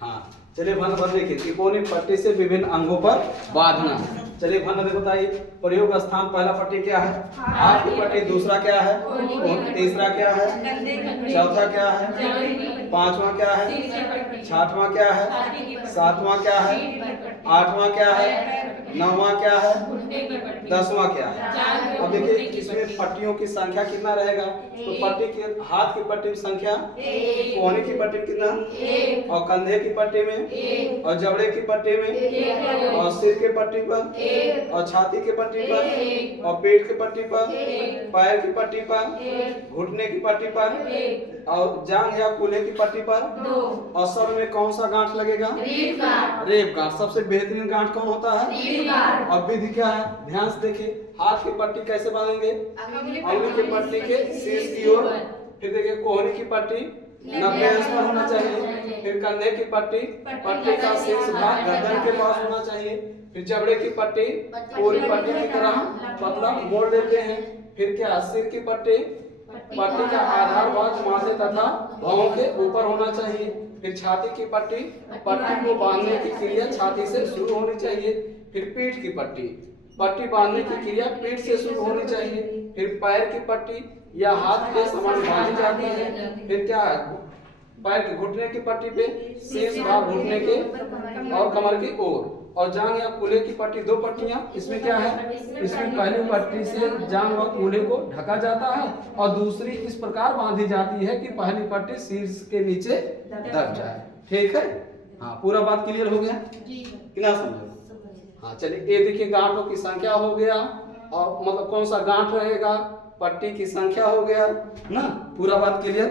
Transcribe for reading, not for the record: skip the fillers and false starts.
हाँ चलिए भन भन देखिए त्रिकोणीय पट्टी से विभिन्न अंगों पर बांधना। चलिए भन भन बताइए। प्रयोग स्थान पहला पट्टी क्या है? हाथ की पट्टी। दूसरा क्या है? तीसरा क्या है? चौथा क्या है? पांचवा क्या है? छठवां क्या है? सातवां क्या है? आठवां क्या है? नौवां क्या है? दसवां क्या है? अब देखिए इसमें पट्टियों की संख्या कितना रहेगा? तो पट्टी की हाथ की पट्टी की संख्या, कोहनी की पट्टी कितना, और कंधे की पट्टी में, और जबड़े की पट्टी में, और सिर के पट्टी पर, और छाती की पट्टी पर, और पेट की पट्टी पर, पैर की पट्टी पर, घुटने की पट्टी पर, और जांघ या कूल्हे की पट्टी पर। और सब में कौन सा गांठ लगेगा? रेप गांठ। सबसे बेहतरीन गांठ कौन होता है? अब विधि क्या है? ध्यान से देखिए। हाथ की पट्टी कैसे बांधेंगे? अंगुली की पट्टी के शीर्ष की ओर। फिर देखिए कोहनी की पट्टी 90 अंश पर होना चाहिए। फिर कंधे की पट्टी का शीर्ष भाग गर्दन के पास होना चाहिए। फिर जबड़े की पट्टी पूरी पट्टी की तरह पतला मोड़ देते हैं। फिर क्या? सिर की पट्टी का आधार भाग माथे तथा भौं के ऊपर होना चाहिए। फिर छाती की पट्टी को बांधने की क्रिया छाती से शुरू होनी चाहिए। फिर पीठ की पट्टी बांधने की क्रिया पीठ से शुरू होनी चाहिए। फिर पैर की पट्टी या हाथ के समान बांधी जाती है। फिर क्या है? पैर के घुटने की पट्टी पे शीर्ष भाग घुटने के और कमर की ओर। और जांघ या कूल्हे की पट्टी, दो पट्टियां। इसमें क्या है? इसमें पहली पट्टी से जांघ व कूल्हे को ढका जाता है और दूसरी इस प्रकार बांधी जाती है कि पहली पट्टी शीर्ष के नीचे दब जाए। ठीक है? हाँ पूरा बात क्लियर हो गया? कितना समझे? हाँ चलिए ये देखिए गांठों की संख्या हो गया, और मतलब कौन सा गांठ रहेगा, पट्टी की संख्या हो गया ना। पूरा बात क्लियर?